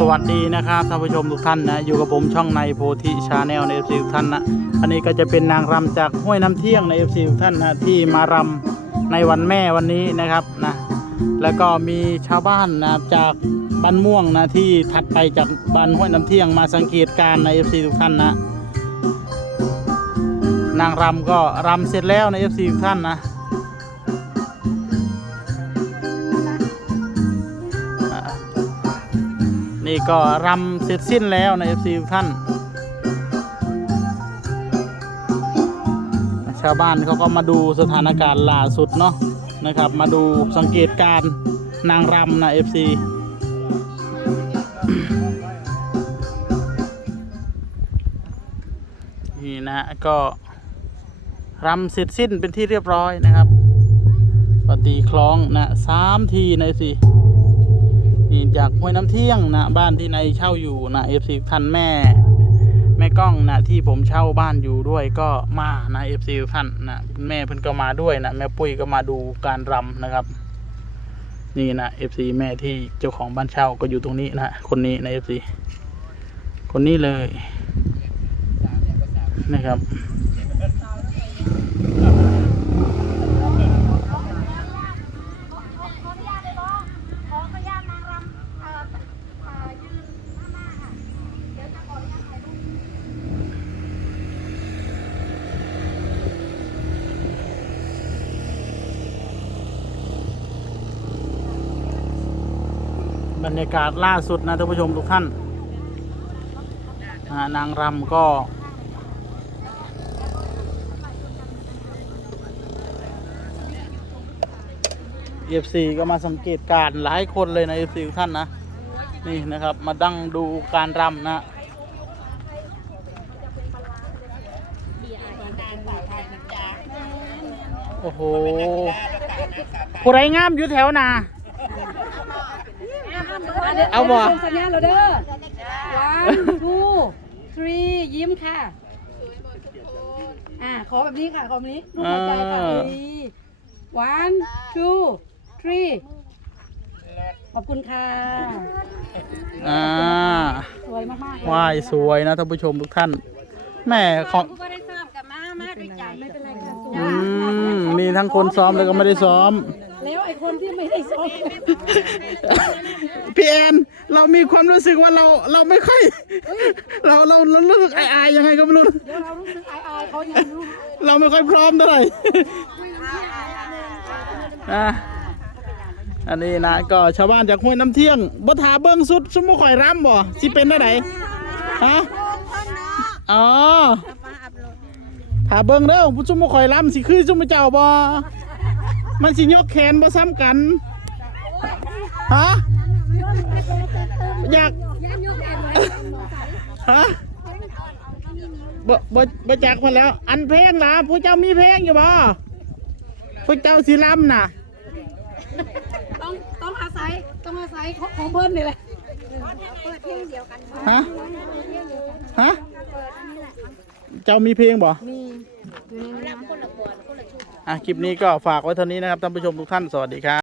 สวัสดีนะครับท่านผู้ชมทุกท่านนะอยู่กับผมช่องในโพธิชาแนลในเอฟซีทุกท่านนะอันนี้ก็จะเป็นนางรำจากห้วยน้ำเที่ยงในเอฟซีทุกท่านนะที่มารำในวันแม่วันนี้นะครับนะแล้วก็มีชาวบ้านนะจากบ้านม่วงนะที่ถัดไปจากบ้านห้วยน้ำเที่ยงมาสังเกตการในเอฟซีทุกท่านนะนางรำก็รำเสร็จแล้วในเอฟซีทุกท่านนะ นี่ก็รำเสร็จสิ้นแล้วใน FC ทุกท่าน ชาวบ้านเขาก็มาดูสถานการณ์ล่าสุดเนาะนะครับ มาดูสังเกตการนางรำนะ FC นี่นะก็รำเสร็จสิ้นเป็นที่เรียบร้อยนะครับปฏิคล้องนะสามทีในสิ จากห้วยน้ำเที่ยงนะบ้านที่นายเช่าอยู่นะเอฟซีท่านแม่ แม่ก้องนะที่ผมเช่าบ้านอยู่ด้วยก็มานะเอฟซีท่านนะแม่เพิ่นก็มาด้วยนะแม่ปุ้ยก็มาดูการรำนะครับ นี่นะเอฟซีแม่ที่เจ้าของบ้านเช่าก็อยู่ตรงนี้นะคนนี้นะเอฟซีคนนี้เลยนะครับ ขออนุญาตเลยบ่ขออนุญาตนางรำเอ่อเอ่อยืนข้างหน้าค่ะ เดี๋ยวจะขออนุญาตถ่ายรูป บรรยากาศล่าสุดนะท่านผู้ชมทุกท่านนางรำก็เอฟซีก็มาสังเกตการหลายคนเลยนะเอฟซีทุกท่านนะ นี่นะครับมาดั้งดูการรำนะโอ้โหผู้ไรงามอยู่แถวนา เอาบ่ส่งสัญญาณเราเด้อ one two three ยิ้มค่ะอ่าขอแบบนี้ค่ะ ขอแบบนี้รูปหัวใจค่ะอ่าดี one two three ขอบคุณค่ะอ่าสวยมากๆเลยว่ายสวยนะท่านผู้ชมทุกท่านแม่ของก็ได้ทราบกับมามาด้วยใจไม่เป็นไรค่ะอืม มีทั้งคนซ้อมแล้วก็ไม่ได้ซ้อม แล้วไอ้คนที่ไม่ได้ซ้อมพี่แอนเรามีความรู้สึกว่าเราเราไม่ค่อย เราเราเรารู้สึกอายๆยังไงก็ไม่รู้เดี๋ยวเรารู้สึกอายๆเขายังรู้เราไม่ค่อยพร้อมเท่าไหร่อะอันนี้นะก็ชาวบ้านจากห้วยน้ำเที่ยงบ่ถาเบิ้งสุดสมมุข่อยรำบ่สิเป็นได้ไหนฮะอ๋อถาเบิ้งเด้อผู้สมมุข่อยรำสิคือสมมุเจ้าบ่ มันสิยกแขนบ่ซ้ำกันฮะอยากฮะบ่บ่บ่จักคนแล้ว อันเพลงล่ะผู้เจ้ามีเพลงอยู่บ่ผู้เจ้าสิรำน่ะ ต้องต้องอาศัยต้องอาศัยของของเพิ่นนี่แหละฮะฮะเจ้ามีเพลงบ่มี อะคลิปนี้ก็ฝากไว้เท่านี้นะครับท่านผู้ชมทุกท่านสวัสดีครับ